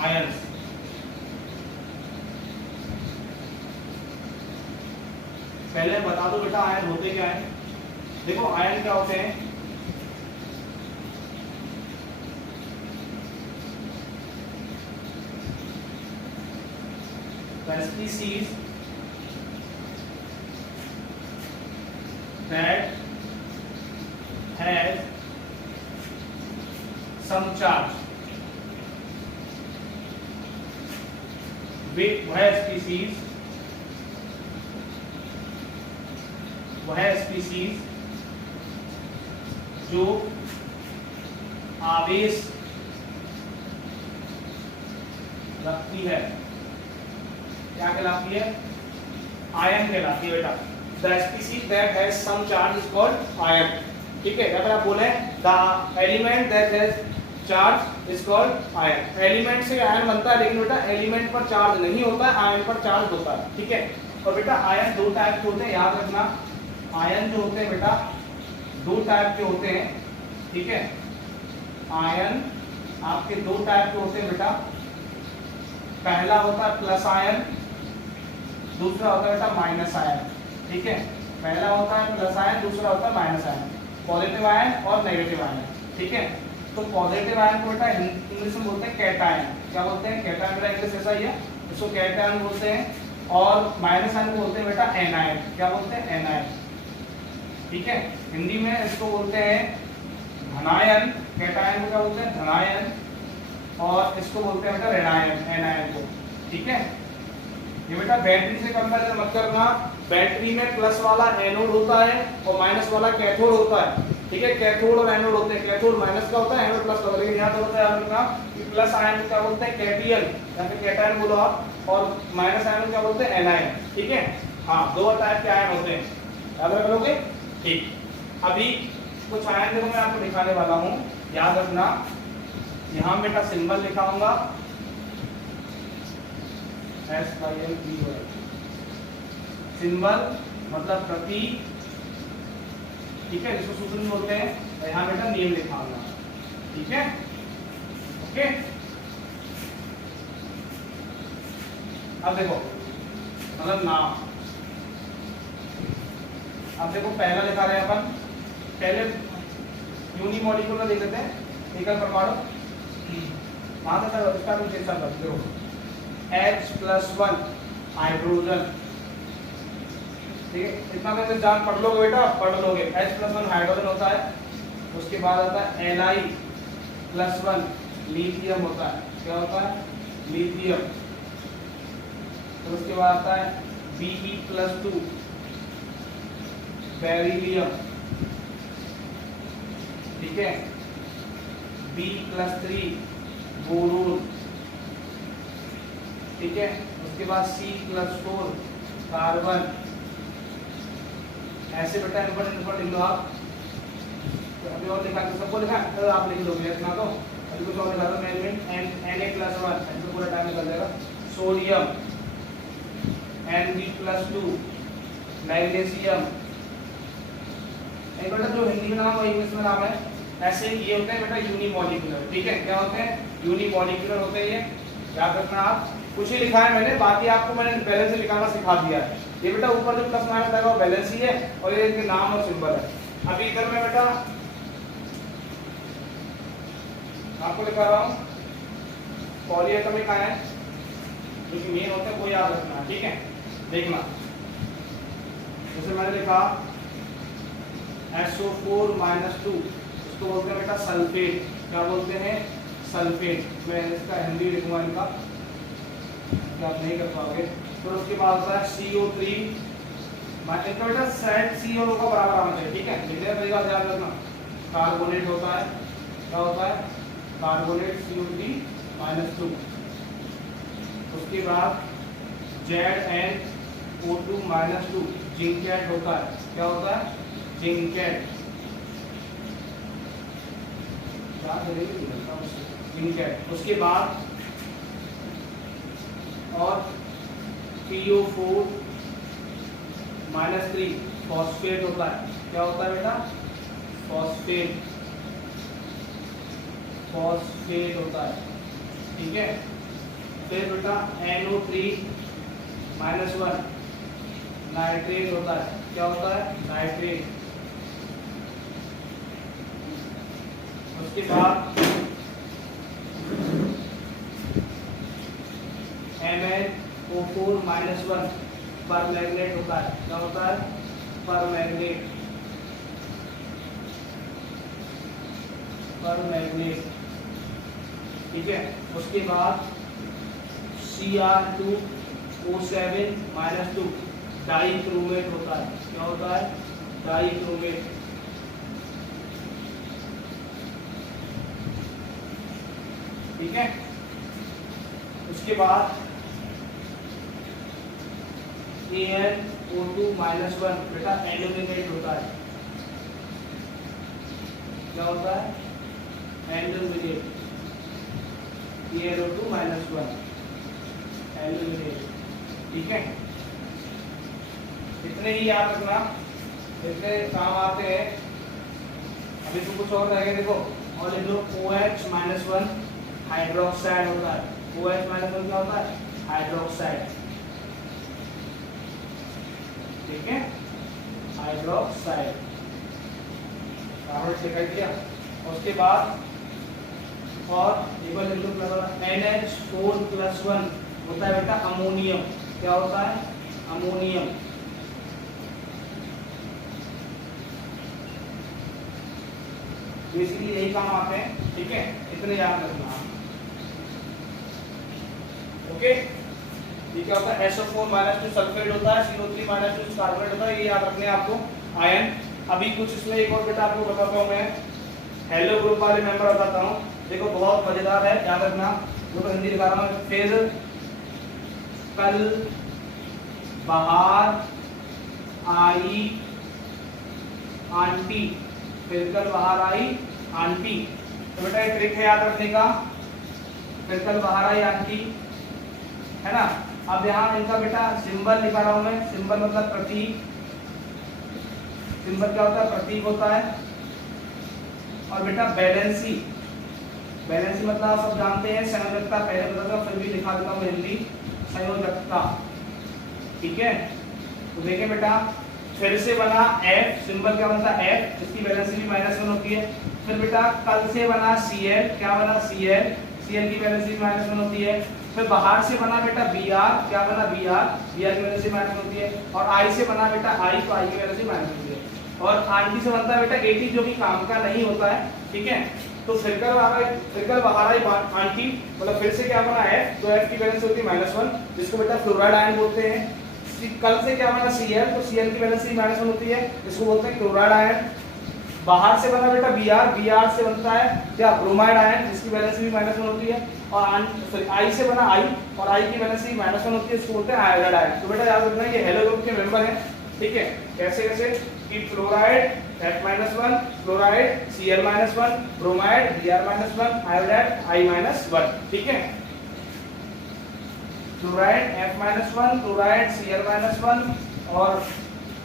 आयंस, पहले बता दो बेटा आयन होते क्या है। देखो आयन क्या होते हैं, species that has some charge, वह स्पीसीज जो आवेश रखती है, क्या कहलाती है आयन कहलाती है बेटा। The species that has some charge is called ion, ठीक है। अगर आप बोले the element that has charge is called ion. Element से आयन बनता है, लेकिन बेटा एलिमेंट पर चार्ज नहीं होता है, आयन पर चार्ज होता है, ठीक है। और बेटा आयन दो टाइप के होते हैं, याद रखना। आयन जो होते हैं बेटा दो टाइप के होते हैं, ठीक है। आयन आपके दो टाइप के होते हैं बेटा। पहला होता है प्लस आयन, दूसरा होता है बेटा माइनस आयन, ठीक है। पहला होता है प्लस आयन, दूसरा होता है माइनस आयन, पॉजिटिव आयन और नेगेटिव आयन, ठीक है। तो पॉजिटिव आयन को बेटा इंग्लिश में बोलते हैं कैटायन। क्या बोलते हैं? कैटायन का इंग्लिश ऐसा ही है, इसको कैटायन बोलते हैं। और माइनस आयन को बोलते हैं बेटा एनायन। क्या बोलते हैं? एनायन, ठीक है। हिंदी में इसको बोलते हैं धनायन। कैटायन को क्या बोलते हैं? धनायन। और इसको बोलते हैं बेटा ऋणायन, एनायन को, ठीक है। ये बेटा बैटरी से कंपेरिजन मत करना। बैटरी में प्लस वाला एनोड होता है और माइनस वाला कैथोड होता है, ठीक है। कैथोड और एनोड होते हैं, कैथोड माइनस का होता है, एनोड प्लस का होता है। लेकिन यहाँ होता है आपका कि प्लस आयन को क्या बोलते हैं? कैटियन या फिर कैटायन बोलो आप, और माइनस आयन को क्या बोलते हैं? एनायन, ठीक है। हाँ, दो टाइप के आयन होते हैं, याद रख लोगे, ठीक। अभी कुछ आयन देखो मैं आपको दिखाने वाला हूँ, याद रखना। यहाँ बेटा सिंबल लिखाऊंगा SYMBOL, सिंबल मतलब प्रतीक, ठीक है, जिसको सूत्र बोलते हैं। यहाँ बेटा नेम लिखाऊंगा, ठीक है, ओके। अब देखो मतलब नाम, अब देखो पहला लिखा रहे हैं अपन, पहले यूनिमॉलिक्यूलर लिख लेते हैं, एकल परमाणु। वहां से इसका कुछ ऐसा करते हो H+1 हाइड्रोजन, ठीक है। इतना में जान पढ़ लोगे बेटा, पढ़ लोगे। H+1 हाइड्रोजन होता है। उसके बाद आता है Li+1 लिथियम होता है। क्या होता है? लिथियम। तो उसके बाद आता है Be+2 बेरिलियम, ठीक है। B+3 बोरोन, ठीक है। उसके बाद C+4 कार्बन। ऐसे बेटा नंबर लिख लो आप। तो अभी और लिखा तो सबको लिखा तो आप लिख लोगे इतना। तो अभी कुछ और लिखा दो, Na+1 ऐसे पूरा टाइम निकल जाएगा। सोडियम Nb+2 मैग्नीशियम नहीं बेटा, जो हिंदी में नाम वही इंग्लिश में नाम है। ऐसे ये होते हैं बेटा यूनिमॉलिक्यूलर, ठीक है। क्या होते हैं? यूनिमॉलिक्यूलर होते हैं ये, याद रखना आप। कुछ ही लिखा है मैंने, बाकी आपको मैंने बैलेंस से लिखाना सिखा दिया है। ये बेटा ऊपर जो प्लस माइनस लगा वो बैलेंस ही है, और ये इनके नाम और सिंबल है। अभी इधर मैं बेटा आपको लिखा रहा हूँ पॉलीएटॉमिक आयन, जो कि मेन होते हैं वो याद रखना, ठीक है। देखना, जैसे मैंने लिखा SO4-2, इसको बोलते हैं बेटा सल्फेट। क्या बोलते हैं? सल्फेट। मैं इसका हिंदी लिखूंगा इनका, आप नहीं कर पाओगे। फिर उसके बाद होता है CO3, इनका बेटा सेट C और O का बराबर आना चाहिए, ठीक है। लिखने तरीका ध्यान रखना। कार्बोनेट होता है, क्या होता है? Carbonate CO3-2। उसके बाद ZnO2-2, जिंकेट होता है। क्या होता है? जिंकेट। जिंकेट। उसके बाद और PO4-3, फॉस्फेट होता है। क्या होता है बेटा? फॉस्फेट। फॉस्फेट होता है, ठीक है। फिर बेटा NO3-1, नाइट्रेट होता है। क्या होता है? नाइट्रेट। उसके बाद MnO4-1, परमैंगनेट होता है। क्या होता है? परमैंगनेट। परमैंगनेट, ठीक है। उसके बाद Cr2O7-2, डाइक्रोमेट होता है। क्या होता है? डाइक्रोमेट। ठीक है। उसके बाद AnO2-1, बेटा एल्यूमिनेट होता है। क्या होता है? एल्यूमिनेट। AnO2-1, एल्यूमिनेट, ठीक है। इतने ही याद रखना, इतने काम आते हैं। अभी तो कुछ और रहेगा, देखो। और ये जो OH-1 हाइड्रोक्साइड होता है। OH-1 क्या होता है? हाइड्रोक्साइड, ठीक है। हाइड्रोक्साइड, कार्बन दिखाई दिया। उसके बाद और NH4+1 होता है बेटा अमोनियम। क्या होता है? अमोनियम। बेसिकली यही काम आते हैं, ठीक है। इतने याद रखना, ओके। ये क्या होता है? SO4-2 सल्फेट होता है, CO3-2 कार्बोनेट होता है। ये याद रखने आपको आयन। अभी कुछ इसमें एक और बेटा आपको बताता हूँ मैं, हेलो ग्रुप वाले मेंबर बताता हूँ। देखो बहुत मजेदार है, याद रखना। जो हिंदी दिखा रहा हूँ। फिर कल बाहर आई आंटी, फिर कल बाहर आई आंटी। तो बेटा एक ट्रिक है याद रखने का, फिर कल बाहर आई आंटी, है ना। अब यहाँ इनका बेटा सिंबल लिखा रहा हूं मैं। सिंबल मतलब प्रतीक। सिंबल क्या होता है? प्रतीक होता है। और बेटा बैलेंसी, बैलेंसी मतलब आप सब जानते हैं संयोजकता, पहले बता था, फिर भी लिखा देता हूँ हिंदी, संयोजकता, ठीक है। तो देखिए बेटा, फिर से बना F, सिंबल क्या बनता है? F, जिसकी बैलेंसी भी -1 होती है। फिर बेटा कल से बना Cl, क्या बना? Cl, Cl की बैलेंसी भी -1 होती है। फिर बाहर से बना बेटा Br, क्या बना? Br, Br की बैलेंसी -1 होती है। और I से बना बेटा I, तो I की बैलेंसी -1 होती है। और आंटी से बनता है बेटा AT, जो कि काम का नहीं होता है, ठीक है। तो फिर कल बाहर आई आंटी, मतलब फिर से क्या बना F, तो F की बैलेंसी होती है -1, जिसको बेटा फ्लोराइड आयन बोलते हैं। कल से क्या बना Cl, तो Cl की बैलेंसी -1 होती है, इसको बोलते हैं क्लोराइड आयन। बाहर से बना बेटा Br, Br से बनता है क्या? ब्रोमाइड आयन, जिसकी बैलेंसी भी -1 होती है। और I से बना I, और I की बैलेंसी -1 होती है, इसको बोलते हैं आयोडाइड आयन। तो बेटा याद रखना ये हेलो ग्रुप के मेंबर हैं, ठीक है। कैसे कैसे कि fluoride F-1, fluoride Cl-1, bromide Br-1, iodide I-1, ठीक है। फ्लोराइड F-1, फ्लोराइड Cl-1 और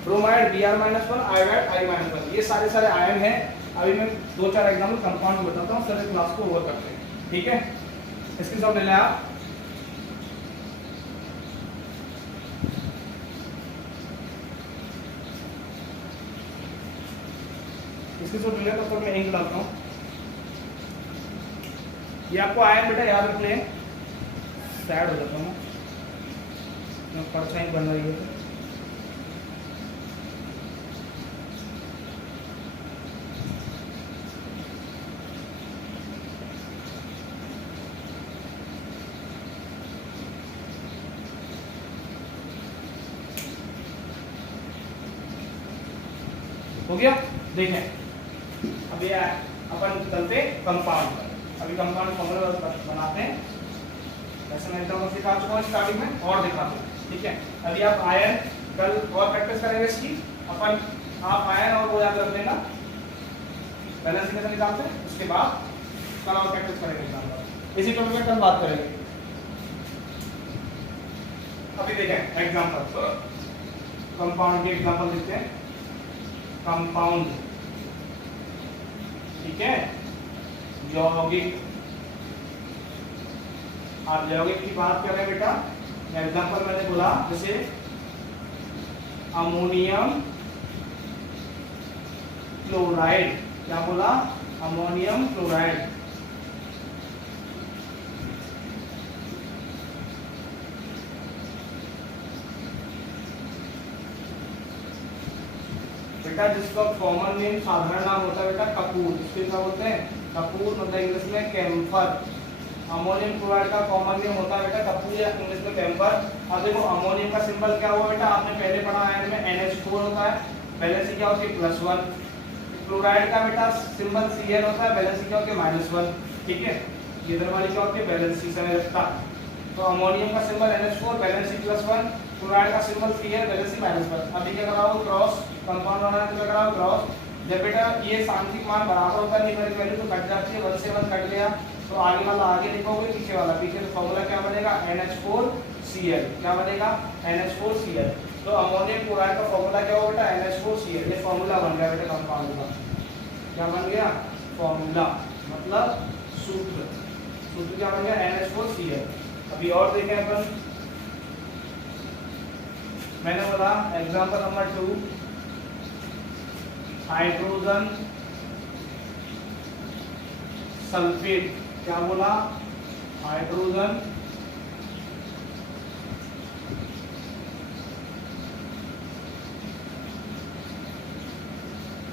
ब्रोमाइड Br-1, आयोडाइड I-1, ये सारे आयन हैं। अभी मैं 2-4 एग्जाम्पल कंपाउंड बताता हूँ, सर क्लास को ओवर करते हैं, ठीक है। इसके सब ले लें आप। इसके सब ले लें, तो मैं इंक डालता हूँ। ये आपको आयन बेटा याद रख लें। सैड हो जाता हूँ मैं, परछाई बन रही है। हो गया, देखें। अब ये अपन चलते कंपाउंड पर। अभी कंपाउंड फॉर्मूला बनाते हैं, वैसे मैं एकदम सिखा चुका हूँ स्टार्टिंग में, और दिखाते हैं, ठीक है। अभी आप आयन कल और प्रैक्टिस करेंगे इसकी। अपन आप आयन और वो याद रख लेना, बैलेंस कैसे निकालते हैं, उसके बाद कल और प्रैक्टिस करेंगे। इसी टॉपिक में कल बात करेंगे। अभी देखें एग्जांपल, कंपाउंड के एग्जांपल देखते हैं। कंपाउंड, ठीक है, यौगिक। आप यौगिक की बात करें बेटा, एग्जांपल मैंने बोला जैसे अमोनियम क्लोराइड। क्या बोला? Ammonium chloride. बेटा जिसका कॉमन नेम साधारण नाम होता है बेटा कपूर, इसके क्या बोलते हैं? कपूर, मतलब इंग्लिश में कैम्फर। अमोनियम क्लोराइड का कॉमन नेम होता है बेटा कपूर या इंग्लिश में कैम्फर। अब देखो अमोनियम का सिंबल क्या हुआ बेटा, आपने पहले पढ़ा आयन में NH4 होता है, वैलेंसी क्या होती है +1। क्लोराइड का बेटा सिंबल Cl होता है, वैलेंसी क्या होती है -1, ठीक है। इधर वाली क्या होती है वैलेंसी समय रखता। तो अमोनियम का सिंबल NH4, वैलेंसी +1, क्लोराइड का सिंबल Cl, वैलेंसी -1। अभी क्या कराओ क्रॉस, कंपाउंड बनाना है तो क्या कराओ क्रॉस। जब बेटा ये सांख्यिक मान बराबर होता है न्यूमेरिक वैल्यू तो कट जाती है, 1 से 1 कट गया तो आगे वाला आगे लिखोगे, पीछे वाला पीछे। तो फॉर्मूला क्या बनेगा NH4Cl। क्या बनेगा NH4Cl। तो अमोनियम क्लोराइड का फॉर्मूला क्या होगा बेटा NH4Cl। ये फॉर्मूला बन गया बेटा कंपाउंड का। क्या बन गया? फॉर्मूला, मतलब सूत्र। सूत्र क्या बन गया NH4Cl। अभी और देखें अपन, मैंने बोला एग्जांपल नंबर 2, हाइड्रोजन सल्फेट। क्या बोला? हाइड्रोजन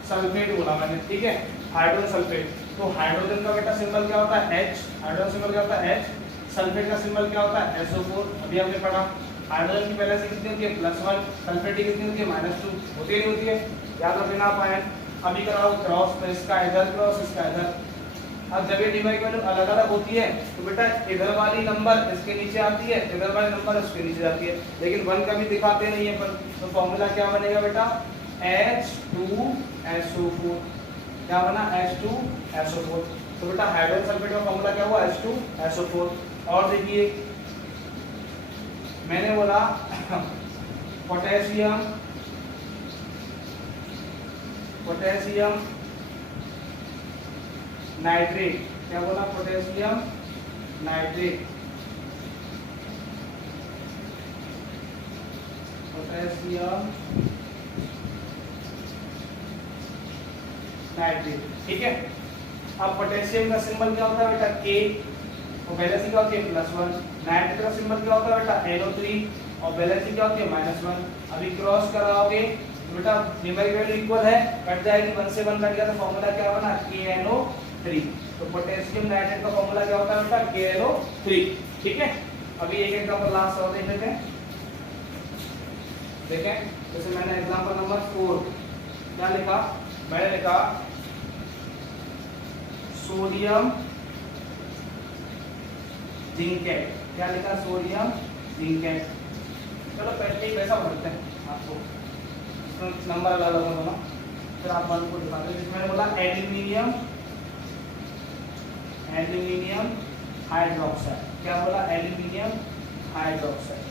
सल्फेट बोला मैंने, ठीक है, हाइड्रोजन सल्फेट। तो हाइड्रोजन का बेटा सिंबल क्या होता है H, हाइड्रोजन सिंबल क्या होता है H। सल्फेट का सिंबल क्या होता है SO4। अभी हमने पढ़ा हाइड्रोजन की वैलेंसी कितनी होती है +1, सल्फेट की कितनी होती है -2, होती नहीं होती है, याद रखना आप आयन। अभी कराओ क्रॉस, तो इसका इधर क्रॉस, इसका इधर। अब जब ये न्यूमेरिक वैल्यू अलग अलग होती है तो बेटा इधर वाली नंबर इसके नीचे आती है, इधर वाली नंबर इसके नीचे जाती है, लेकिन 1 कभी दिखाते नहीं है पर। तो फॉर्मूला क्या बनेगा बेटा H2SO4। क्या बना H2SO4। तो बेटा हाइड्रोजन सल्फेट का फॉर्मूला क्या हुआ H2SO4। और देखिए मैंने बोला पोटेशियम, पोटेशियम नाइट्रेट। क्या बोला? पोटेशियम नाइट्रेट, पोटेशियम नाइट्रेट, ठीक है। अब पोटेशियम का सिंबल क्या होता है बेटा K, और वैलेंसी क्या होती है +1। नाइट्रेट का सिंबल क्या होता है बेटा NO3, और वैलेंसी क्या होती है -1। अभी क्रॉस कराओगे तो बेटा न्यूमेरिक वैल्यू इक्वल है, कट जाएगी, 1 से 1 कट गया तो फॉर्मूला क्या बना KNO3। तो पोटेशियम नाइट्रेट का फॉर्मूला क्या होता है बेटा KNO3, ठीक है। अभी एक एग्जांपल लास्ट और देख लेते हैं। देखें जैसे मैंने एग्जांपल नंबर 4 क्या लिखा, मैंने लिखा सोडियम जिंकेट। क्या लिखा? Sodium zincate. चलो पहले ही वैसा भरते हैं, आपको नंबर अलग अलग होगा, फिर आप वन को दिखाते हैं। मैंने बोला एल्यूमिनियम, एल्यूमिनियम हाइड्रोक्साइड। क्या बोला? Aluminium hydroxide.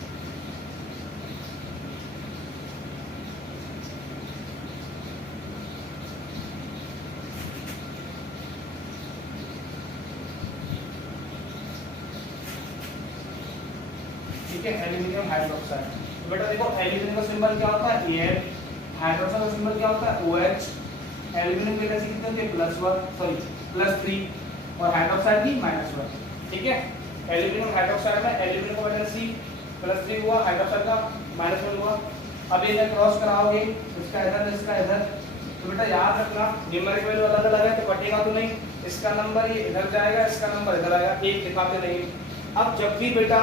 ठीक है, एल्यूमिनियम हाइड्रोक्साइड। तो बेटा देखो एल्यूमिनियम का सिंबल क्या होता है Al, हाइड्रोक्साइड का सिंबल क्या होता है OH। एल्यूमिनियम की वैल्यू कितनी होती है +3 और हाइड्रोक्साइड की -1, ठीक है। एल्यूमिनियम हाइड्रोक्साइड में एल्यूमिनियम का वैलेंसी +3 हुआ, हाइड्रोक्साइड का -1 हुआ। अब इन्हें क्रॉस कराओगे, इसका इधर इसका इधर, तो बेटा याद रखना न्यूमेरिक वैल्यू अलग अलग है तो कटेगा तो नहीं, इसका नंबर ये इधर जाएगा, इसका नंबर इधर आएगा, एक दिखाते नहीं। अब जब भी बेटा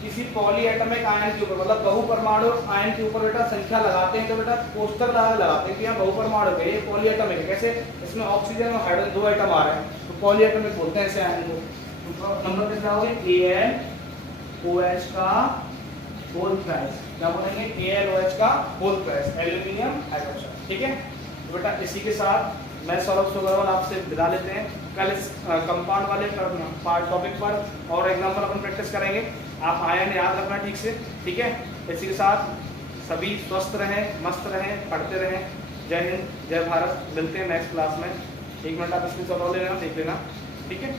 किसी पॉलीएटमिक आयन के ऊपर मतलब बहुपरमाणु आयन के ऊपर बेटा संख्या लगाते हैं तो बेटा पोस्टर लगाते हैं कि यहाँ बहुपरमाणु है, ये पॉलीएटमिक है। कैसे, इसमें ऑक्सीजन और हाइड्रोजन 2 आइटम आ रहे हैं तो पॉलीएटमिक बोलते हैं ऐसे आयन को। तो नंबर कितना होगा AlOH का होल प्राइस, क्या बोलेंगे AlOH का होल प्राइस, एल्यूमिनियम हाइड्रोक्साइड, ठीक है। तो बेटा इसी के साथ मैं सौरभ सुग्रवाल आपसे विदा लेते हैं। कल इस कंपाउंड वाले टॉपिक पर और एग्जाम्पल अपन प्रैक्टिस करेंगे। आप आयन याद रखना ठीक से, ठीक है। इसी के साथ सभी स्वस्थ रहें, मस्त रहें, पढ़ते रहें। जय हिंद, जय भारत। मिलते हैं नेक्स्ट क्लास में। 1 मिनट आप इसमें सौरभ ले लेना, देख लेना, ठीक है।